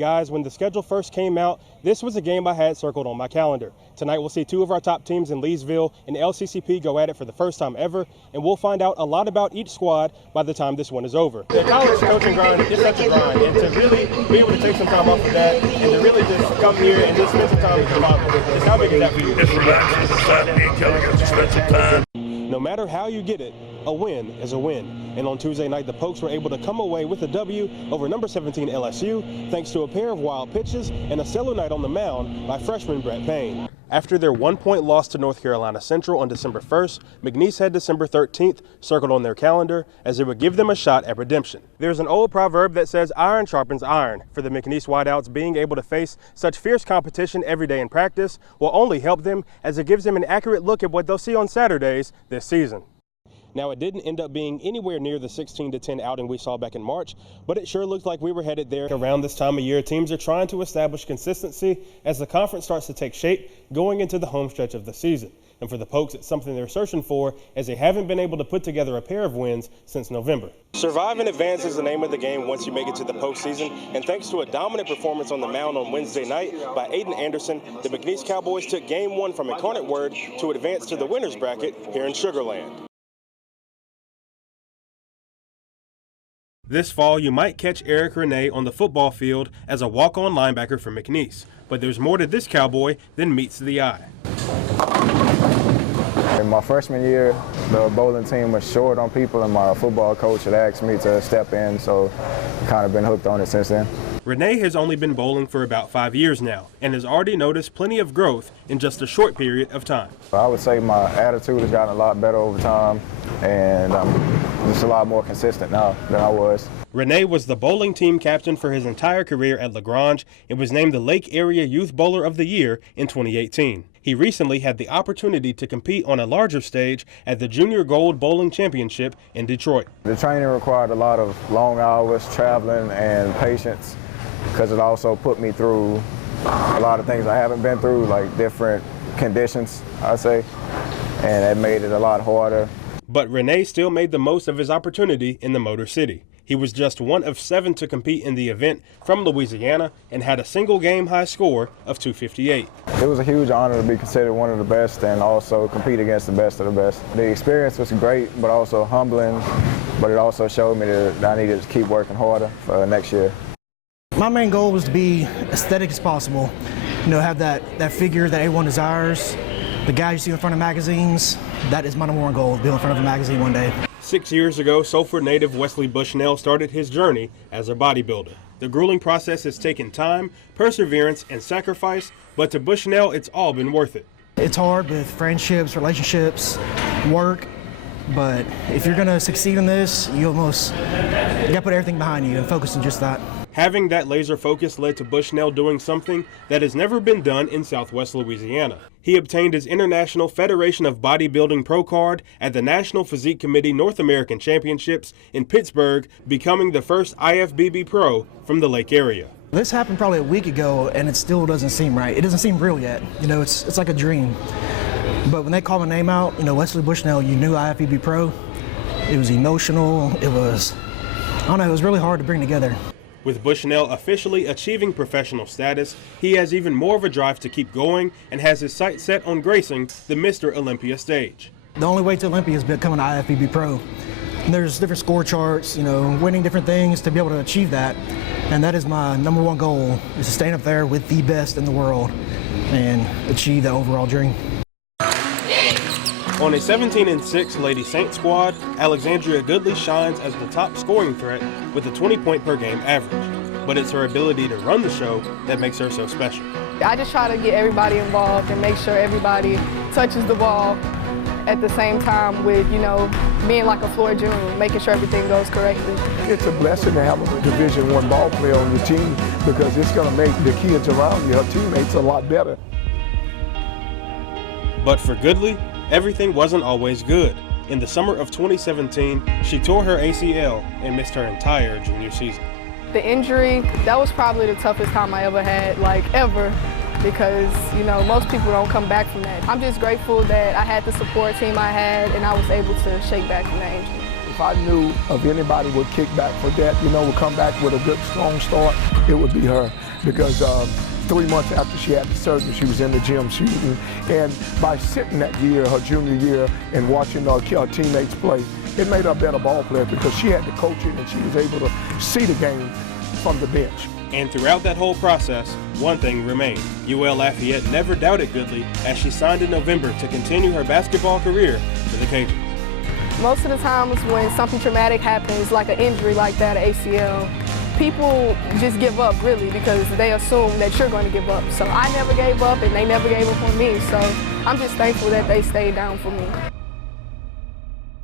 Guys, when the schedule first came out, this was a game I had circled on my calendar. Tonight we'll see two of our top teams in Leesville and LCCP go at it for the first time ever, and we'll find out a lot about each squad by the time this one is over. The college coaching grind is such a grind, and to really be able to take some time off of that and to really just come here and just spend some time with your father, just how big is that for you? It's relaxing, it's exciting, and Kelly gets to spend some time. No matter how you get it, a win is a win. And on Tuesday night, the Pokes were able to come away with a W over number 17 LSU, thanks to a pair of wild pitches and a stellar night on the mound by freshman Brett Payne. After their 1-point loss to North Carolina Central on December 1st, McNeese had December 13th circled on their calendar as it would give them a shot at redemption. There's an old proverb that says iron sharpens iron. For the McNeese wideouts, being able to face such fierce competition every day in practice will only help them, as it gives them an accurate look at what they'll see on Saturdays this season. Now, it didn't end up being anywhere near the 16-10 outing we saw back in March, but it sure looked like we were headed there. Around this time of year, teams are trying to establish consistency as the conference starts to take shape going into the home stretch of the season. And for the Pokes, it's something they're searching for, as they haven't been able to put together a pair of wins since November. Survive and advance is the name of the game once you make it to the postseason, and thanks to a dominant performance on the mound on Wednesday night by Aiden Anderson, the McNeese Cowboys took Game 1 from Incarnate Word to advance to the winner's bracket here in Sugar Land. This fall, you might catch Eric Renee on the football field as a walk-on linebacker for McNeese. But there's more to this Cowboy than meets the eye. In my freshman year, the bowling team was short on people, and my football coach had asked me to step in, so I've kind of been hooked on it since then. Renee has only been bowling for about 5 years now and has already noticed plenty of growth in just a short period of time. I would say my attitude has gotten a lot better over time, and I'm just a lot more consistent now than I was. Renee was the bowling team captain for his entire career at LaGrange and was named the Lake Area Youth Bowler of the Year in 2018. He recently had the opportunity to compete on a larger stage at the Junior Gold Bowling Championship in Detroit. The training required a lot of long hours, traveling, and patience, because it also put me through a lot of things I haven't been through, like different conditions, I'd say, and it made it a lot harder. But Renee still made the most of his opportunity in the Motor City. He was just one of 7 to compete in the event from Louisiana and had a single game high score of 258. It was a huge honor to be considered one of the best and also compete against the best of the best. The experience was great, but also humbling, but it also showed me that I needed to keep working harder for next year. My main goal was to be aesthetic as possible. You know, have that figure that everyone desires. The guy you see in front of magazines, that is my number one goal, be in front of a magazine one day. 6 years ago, Sulphur native Wesley Bushnell started his journey as a bodybuilder. The grueling process has taken time, perseverance, and sacrifice, but to Bushnell, it's all been worth it. It's hard with friendships, relationships, work, but if you're gonna succeed in this, you gotta put everything behind you and focus on just that. Having that laser focus led to Bushnell doing something that has never been done in Southwest Louisiana. He obtained his International Federation of Bodybuilding Pro card at the National Physique Committee North American Championships in Pittsburgh, becoming the first IFBB Pro from the Lake area. This happened probably a week ago, and it still doesn't seem right. It doesn't seem real yet. You know, it's like a dream. But when they called my name out, you know, Wesley Bushnell, you knew IFBB Pro. It was emotional. It was really hard to bring together. With Bushnell officially achieving professional status, he has even more of a drive to keep going and has his sights set on gracing the Mr. Olympia stage. The only way to Olympia is becoming an IFBB Pro. And there's different score charts, you know, winning different things to be able to achieve that. And that is my number one goal, is to stand up there with the best in the world and achieve the overall dream. On a 17-6 Lady Saint squad, Alexandria Goodley shines as the top scoring threat with a 20-point per game average. But it's her ability to run the show that makes her so special. I just try to get everybody involved and make sure everybody touches the ball at the same time with, you know, being like a floor general, making sure everything goes correctly. It's a blessing to have a Division I ball player on your team, because it's going to make the kids around you, her teammates, a lot better. But for Goodley, everything wasn't always good. In the summer of 2017, she tore her ACL and missed her entire junior season. The injury, that was probably the toughest time I ever had, ever, because, you know, most people don't come back from that. I'm just grateful that I had the support team I had and I was able to shake back from the injury. If I knew of anybody would kick back for that, you know, would come back with a good, strong start, it would be her. because 3 months after she had the surgery, she was in the gym shooting. And by sitting that year, her junior year, and watching her teammates play, it made her a better ball player because she had the coaching and she was able to see the game from the bench. And throughout that whole process, one thing remained. UL Lafayette never doubted Goodley as she signed in November to continue her basketball career for the Cajuns. Most of the times when something traumatic happens, like an injury like that, an ACL, people just give up, really, because they assume that you're going to give up. So I never gave up, and they never gave up on me. So I'm just thankful that they stayed down for me.